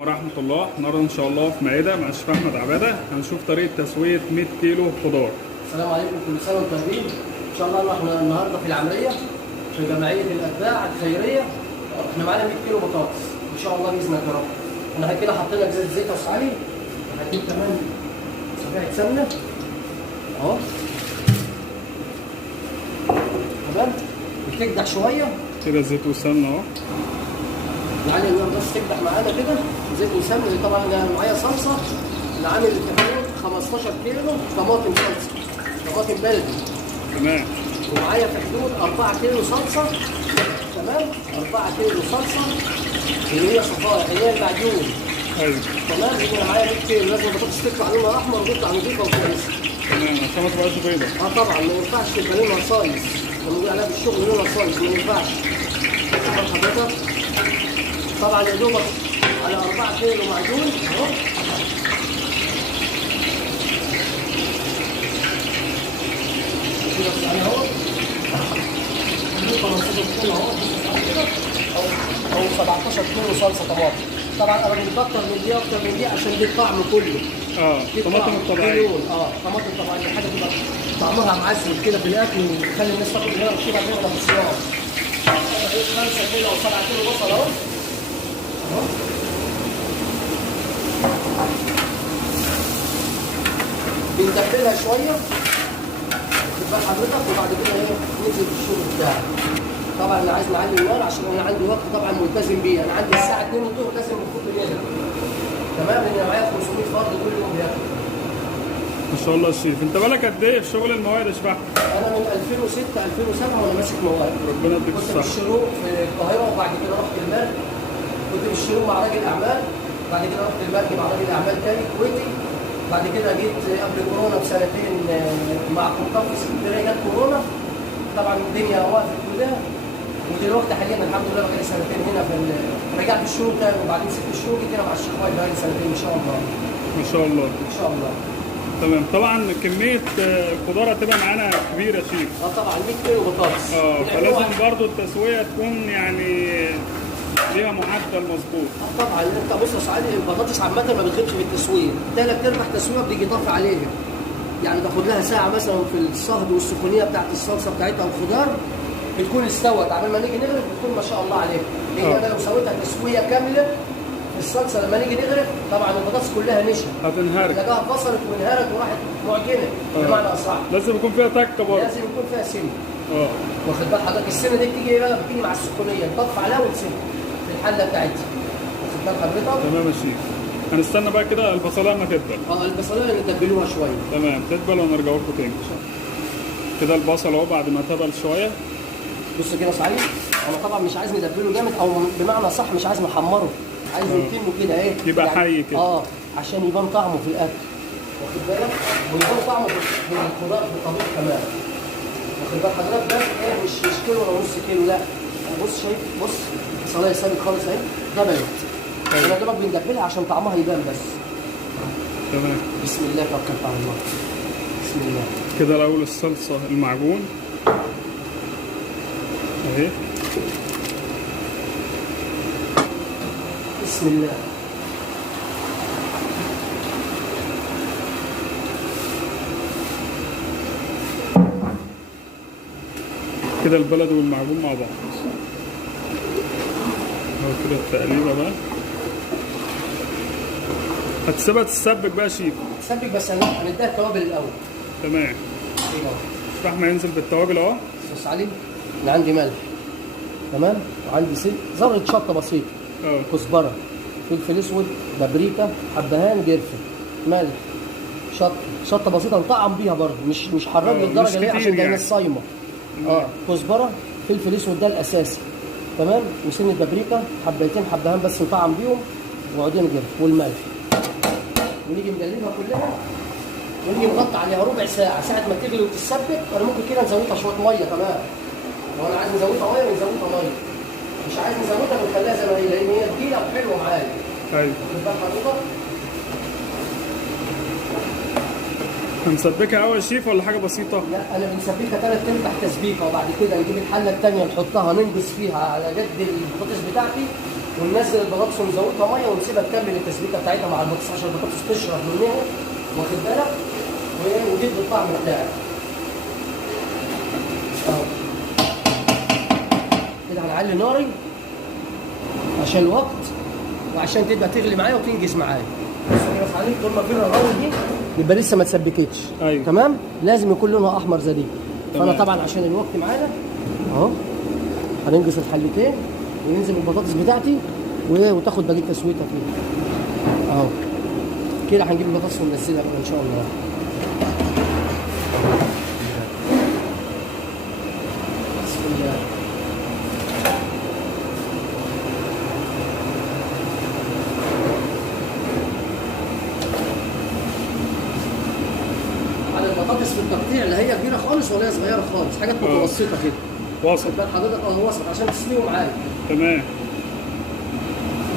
ورحمة الله. النهارده إن شاء الله في مائدة مع الشيف أحمد عبادة هنشوف طريقة تسوية 100 كيلو خضار. السلام عليكم، كل سنة وانتم طيبين. إن شاء الله احنا النهارده في العملية في جمعية الأتباع الخيرية. احنا معانا 100 كيلو بطاطس إن شاء الله بإذن الله. احنا كده حطينا زيت أصفر علي، هنجيب كمان صفيحة سمنة أهو تمام، بتكدح شوية كده زيت وسمنة أهو. يعني النار بس تكدح معانا كده زيت وسمنة. طبعا أنا معايا صلصة، أنا عامل كمان 15 كيلو طماطم صلصة، طماطم بلدي تمام. ومعايا في حدود 4 كيلو صلصه. تمام، 4 كيلو صلصه اللي هي صفائح اللي هي المعجون. أيوه تمام، يبقى انا معايا 100 كيلو. لازم البطاطس تطلع لونها احمر وتطلع نظيفه وكويسه. تمام عشان ما تبقاش بيضة. طبعا ما ينفعش تبقى لونها صايص، لما بنقول عليها في الشغل لونها صايص ما ينفعش. شوف حضرتك طبعا يا دوبك على 4 كيلو معجون اهو. كده يعني اهو 15 كيلو اهو او 17 كيلو صلصه طماطم. طبعا انا بنكتر من دي اكتر من دي عشان دي الطعم كله. طماطم الطبيعية. طماطم طبيعية، حاجه تبقى طعمها معسل كده في الاكل وتخلي الناس تاكل منها وتشيبها منها في الصيام. 5 كيلو او 7 كيلو بصل اهو بندبلها شويه تبقى حضرتك، وبعد كده ايه ننزل في الشغل بتاعك. طبعا انا عايز نعلي النار عشان انا عندي وقت طبعا ملتزم بيه. انا عندي الساعه 2 الظهر لازم الفرن يغلي. تمام، لان انا معايا 500 فرد كل يوم بياكل. ما شاء الله يا شيف. أنت بالك قد إيه في شغل المواد يا شيف أحمد؟ انا من 2006 2007 وانا ماسك مواد. ربنا يديك كنت في الصحة. الشروق في القاهره، وبعد كده رحت المرج. كنت في الشروق مع راجل اعمال، بعد كده رحت المرج مع راجل اعمال تاني كويتي. بعد كده جيت قبل كورونا بسنتين مع قبطان في اسكندريه، جت كورونا طبعا الدنيا وقفت كلها. ودلوقتي حاليا الحمد لله بقالي سنتين هنا رجعت الشروق تاني، وبعدين 6 شهور كده مع الشيخ وائل بقالي سنتين ان شاء الله. ما شاء الله. ان شاء الله. تمام. طبعا كمية خضار هتبقى معانا كبيرة يا شيف. طبعا 100 كيلو بطاطس. فلازم برضو التسوية تكون يعني ليها معدل مظبوط. طبعا انت بص يا سعادة، البطاطس عامة ما بتغيبش في التسوية، 3/4 تسوية بتيجي طافي عليها. يعني تاخد لها ساعة مثلا في الصهد والسخونية بتاعت الصلصة بتاعتها والخضار بتكون استوت. عبال ما نيجي نغرف بتكون ما شاء الله عليها. لان انا لو سويتها تسوية كاملة الصلصة لما نيجي نغرف طبعا البطاطس كلها نشا، هتنهرج. تلاقيها فصلت وانهارت وراحت معجنة بمعنى أصح. لازم يكون فيها تكة برضه. لازم يكون فيها سن. واخد بال حضرتك؟ السنة دي بتيجي ايه بقى؟ بتيجي مع السخونية نطفي عليها وتسن في الحلة بتاعتها. واخد بال حضرتك؟ تمام يا شيف. هنستنى بقى كده البصلايه ما تدبل. البصلايه نتبلوها شويه. تمام، تدبل ونرجع لكم تاني. كده البصل اهو بعد ما تبل شويه. بص كده صحيح، انا طبعا مش عايز ندبله جامد، او بمعنى صح مش عايز نحمره، عايز نتنه كده ايه يبقى يعني حي كده. عشان يبان طعمه في الاكل، واخد بالك؟ ويبان طعمه في الخضار في الطبيخ كمان، واخد بال حضرتك؟ بس ايه مش كيلو ولا نص كيلو، لا. بص شايف، بص البصلايه سابت خالص اهي دبلت. انا دوبك بندبلها عشان طعمها يبان بس. تمام. بسم الله توكلت على الله. بسم الله. كده الاول الصلصه المعجون اهي. بسم الله. كده البلد والمعجون مع بعض اهو. كده التقليبه بقى هتسيبها تتسبك بقى يا شيف. تسبك بس هنديها التوابل الاول. تمام. شيف احمد ينزل بالتوابل اهو. استاذ علي، انا عندي ملح تمام، وعندي ذره شطه بسيطه، كزبره، فلفل اسود، بابريكا، حبهان، قرفه، ملح، شطه بسيطه نطعم بيها برضه، مش حراق للدرجه اللي هي عشان ده الناس صايمه. كزبره، فلفل اسود ده الاساسي تمام، وسنه بابريكا، حبهان بس نطعم بيهم، وعودين قرفه والملح، ونيجي نقلبها كلها ونيجي نغطي عليها ربع ساعه. ساعه ما تغلي وتتسبك انا ممكن كده نزودها شويه ميه كمان. لو انا عايز نزودها ميه بنزودها ميه، مش عايز نزودها بنخليها زي ما هي، لان هي تقيله وحلوه معايا. ايوه. واخد بال حضرتك؟ هنسبكها اول يا شيف ولا حاجه بسيطه؟ لا انا بنسبكها 3/4 تسبيكه، وبعد كده نجيب الحله الثانيه نحطها ننقص فيها على قد البطاطس بتاعتي وننزل البطاطس ونزودها ميه ونسيبها تكمل التسبيكه بتاعتها مع البطاطس عشان البطاطس تشرب منها، واخد بالك؟ وتدي الطعم بتاعها. اهو كده هنعلي ناري عشان الوقت وعشان تبقى تغلي معايا وتنجز معايا. بص كده عليك طول ما في الرغاوي دي يبقى لسه ما اتسبكتش. ايوه تمام؟ لازم يكون لونها احمر زي دي. فانا تمام. طبعا عشان الوقت معانا اهو هننجز الحلتين وننزل البطاطس بتاعتي وتاخد بقيه تسويتها فيها. اهو كده هنجيب البطاطس وننزلها بقى ان شاء الله. بسم الله. على البطاطس في التقطيع لا هي كبيره خالص ولا هي صغيره خالص، حاجات متوسطه كده. وسط. خد بال حضرتك وسط عشان تستوي معاك. تمام.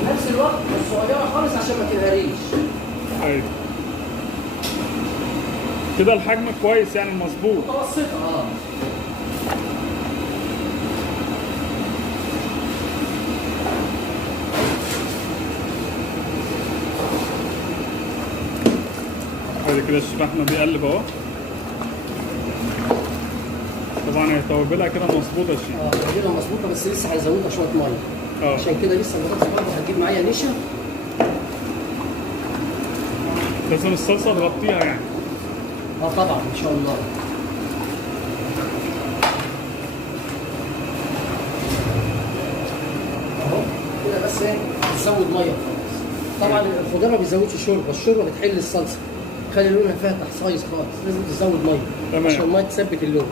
في نفس الوقت مش صغيره خالص عشان ما تنهريش. ايوه كده الحجم كويس يعني مظبوط. متوسطه بعد كده الشيف احمد بيقلب اهو. طبعا هي توابلها كده مظبوطه يا شيف. كده مظبوطه بس لسه هنزودها شويه ميه. عشان كده لسه البطاطس برضه هتجيب معايا نشا. لازم الصلصه تغطيها يعني. طبعا ان شاء الله. اهو كده بس ايه تزود ميه خالص. طبعا الخضار ما بيزودش شوربه، الشوربه بتحل الصلصه، خلي لونها فاتح صايص خالص، لازم تزود ميه. تمام. عشان الميه تثبت اللون.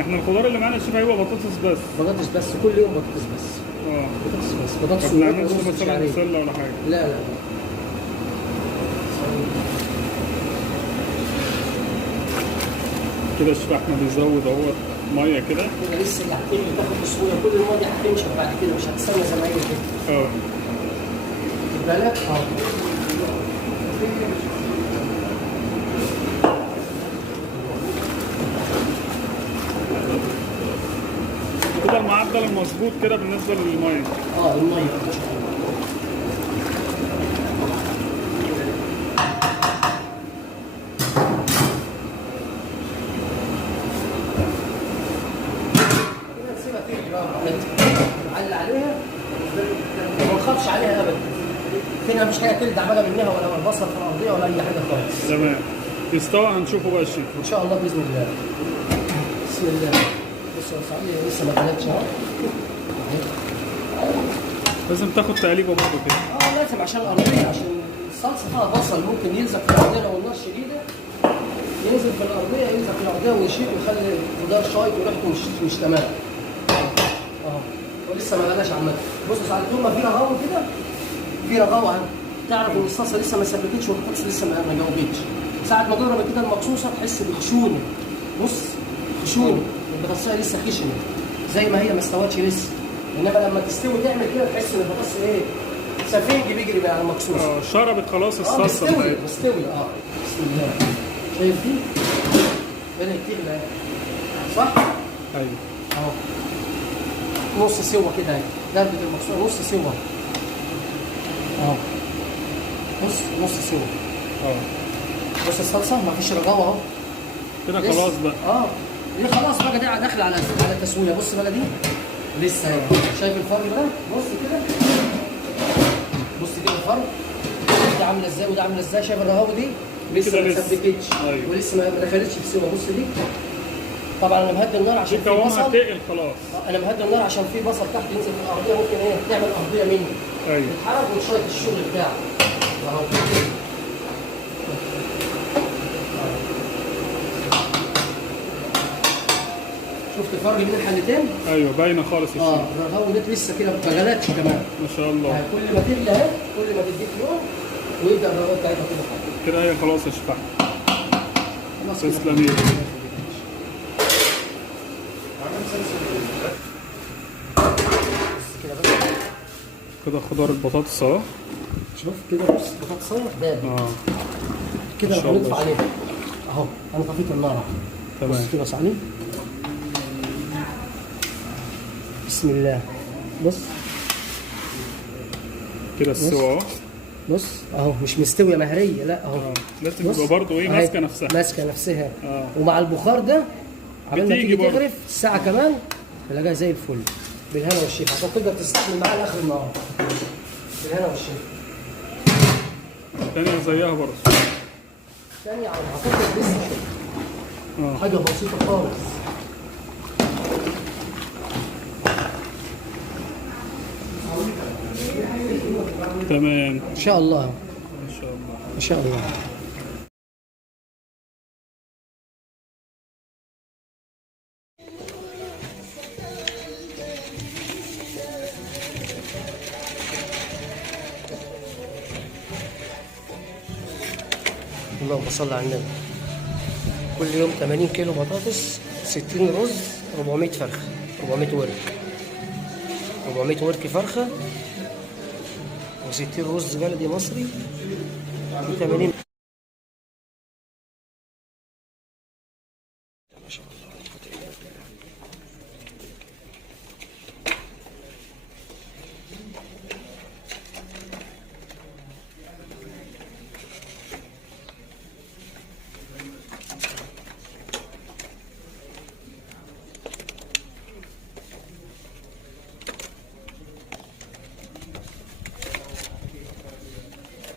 احنا الخضار اللي معانا يا شيف هيبقى بطاطس بس. بطاطس بس كل يوم بطاطس بس. بطاطس بس بطاطس ما بنعملش ورز مثلا شعريه. بسله ولا حاجه. لا كده الشيف احمد بيزود اهوت ميه كده. كده لسه اللي هتغلي تاخد بسهوله، كل الميه دي هتنشف بعد كده مش هتستنى زي ما هي كده. خد بالك؟ كده المعدل المظبوط كده بالنسبه للميه. الميه ان شاء الله. كده نسيبها تغلي بقى براحتها. نعلي عليها وما نخافش عليها ابدا. كده مفيش حاجه تلدع بقى منها ولا بصل في الارضيه ولا اي حاجه خالص. تمام. يستوى هنشوفه بقى الشيف. ان شاء الله باذن الله. بسم الله. بص يا صاحبي لسه ما غلتش اهو. لازم تاخد تقليبه برضه كده. لازم عشان الارضيه، عشان الصلصه فيها بصل ممكن يلزق في الارضيه لو النار شديده، ينزل في الارضيه يلزق في الارضيه ويشيط ويخلي الخضار شايط وريحته مش تمام. ولسه ما غلاش عامه. بص ساعة طول ما في رغاوه كده، في رغاوه اهي، تعرف ان الصلصه لسه ما ثبتتش والبطاطس لسه ما جاوبتش. ساعة ما تضرب كده المقصوصه تحس بخشونه. بص خشونه، البطاطسيه لسه خشنه زي ما هي ما استوتش لسه. انما لما تستوي تعمل كده تحس ان البطاطس ايه؟ سفنج بيجري بقى على المقصوصه. شربت خلاص الصلصه. مستوي. بسم الله. شايف دي؟ بدأت تغلى صح؟ ايوه. اهو نص سوا كده اهي، درجه المقصوصه نص سوا. اهو نص سوا. بص الصلصه ما فيش رغاوه اهو. كده خلاص بقى. دي خلاص بقى، دي داخله على التسويه. بص بقى دي لسه اهي. شايف الفرق ده؟ بص كده. بص كده الفرق. دي عامله ازاي وده عامله ازاي. شايف الرغاوه دي؟ لسه ما اتسبكتش. ولسه ما دخلتش في سوا. بص دي. طبعا انا مهدي النار عشان في بصل. تقل خلاص. انا مهدي النار عشان في بصل تحت ينزل في الارضيه، ممكن ايه تعمل ارضيه مني. يتحرك ويشيط الشغل بتاعه. اهو. شفت الفرق بين الحلتين؟ ايوه باينه خالص الشيء. الرغاوه دي لسه كده ما غلتش كمان. ما شاء الله. كل ما تغلي اهي كل ما تديك لون ويبدا الرغاوه بتاعتها كده. كده هي خلاص يا شيخ احمد. خلاص تسلمي. كده خضار البطاطس اهو. شوف كده بص البطاطسايه دابت. كده هنطفي عليها اهو. انا طفيت النار. تمام. بص كده صعلي. بسم الله. بص كده السوا اهو. بص اهو مش مستويه مهريه، لا اهو. لازم بص. تبقى برضه ايه أهي ماسكه نفسها. ماسكه نفسها. اه. ومع البخار ده عمال ما بتيجي تيجي برضه. تغرف الساعه كمان تلاقيها زي الفل. بالهنا والشفا عشان تقدر تستحمل معاها لاخر النهار. بالهنا والشفا. الثانيه زيها برضه. ثانيه على هتفضل لسه حاجه بسيطه خالص. تمام. ان شاء الله. ان شاء الله. ان شاء الله. اللهم صل على النبي. كل يوم 80 كيلو بطاطس، 60 رز، 400 فرخه، 400 ورك، 400 ورك فرخه، و60 رز بلدي مصري، و80